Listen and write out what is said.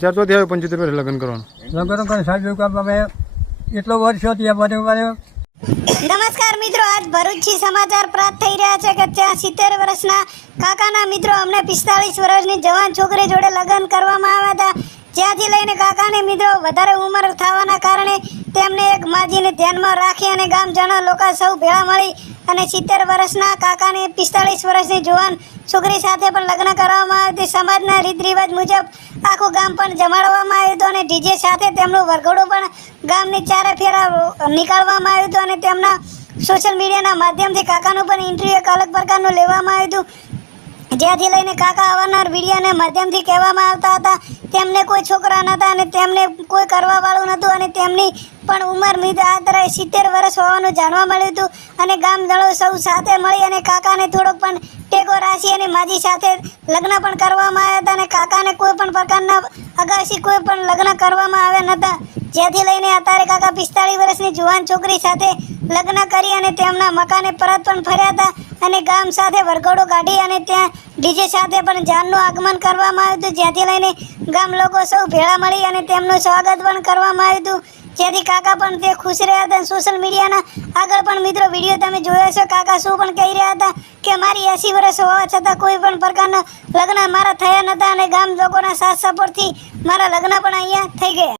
વિચાર તો થયો 75 લગ્ન કરવાનો? લગ્ન કરે સાહેબ કામ અમે એટલો વર્ષો ત્યાં મને નમસ્કાર મિત્રો, આજ ભરૂચથી સમાચાર પ્રાપ્ત થઈ રહ્યા છે કે ત્યાં 70 વર્ષના કાકાના મિત્રો અમને 45 વર્ષની જવાન છોકરી જોડે લગ્ન કરવામાં આવ્યા હતા, જ્યાંથી લઈને કાકાને મિત્રો વધારે ઉંમર થવાના કારણે તેમને એક માજીને ધ્યાનમાં રાખી અને ગામજનો લોકો સૌ ભેળા મળી અને 70 વર્ષના કાકાને 45 વર્ષની જવાન છોકરી સાથે પણ લગ્ન કરવામાં આવ્યું હતું। સમાજના રીત રિવાજ મુજબ આખું ગામ પણ જમાડવામાં આવ્યું હતું અને ડીજે સાથે તેમનું વરઘોડું પણ ગામની ચારે ફેરા નીકાળવામાં આવ્યું હતું અને તેમના સોશિયલ મીડિયાના માધ્યમથી કાકાનું પણ ઇન્ટરવ્યુ એક અલગ પ્રકારનું લેવામાં આવ્યું હતું, જ્યાંથી લઈને કાકા અવારનવાર વિડીયોના માધ્યમથી કહેવામાં આવતા હતા તેમને કોઈ છોકરા નહોતા અને તેમને કોઈ કરવાવાળું નહોતું અને તેમની પણ ઉંમર આશરે 70 વર્ષ હોવાનું જાણવા મળ્યું હતું અને ગામજનો સૌ સાથે મળી અને કાકાને થોડોક પણ ટેકો રાશી અને માજી સાથે લગ્ન પણ કરવામાં આવ્યા હતા અને કાકાને કોઈ પણ પ્રકારના અગાઉથી કોઈ પણ લગ્ન કરવામાં આવ્યા નહોતા, જેથી લઈને અત્યારે કાકા 45 વર્ષની જુવાન છોકરી સાથે લગ્ન કરી અને તેમના મકાને પરત પણ ફર્યા હતા અને ગામ સાથે વરઘોડો કાઢી અને ત્યાં ડીજે સાથે પણ જાનનું આગમન કરવામાં આવ્યું હતું, જ્યાંથી લઈને ગામ લોકો સૌ ભેળા મળી અને તેમનું સ્વાગત પણ કરવામાં આવ્યું હતું, જેથી કાકા પણ તે ખુશ રહ્યા હતા। સોશિયલ મીડિયાના આગળ પણ મિત્રો વિડીયો તમે જોયો છે, કાકા શું પણ કહી રહ્યા હતા કે મારી 80 વર્ષ હોવા છતાં કોઈ પણ પ્રકારના લગ્ન મારા થયા નહોતા અને ગામ લોકોના સાથ સપોર્ટથી મારા લગ્ન પણ અહીંયા થઈ ગયા।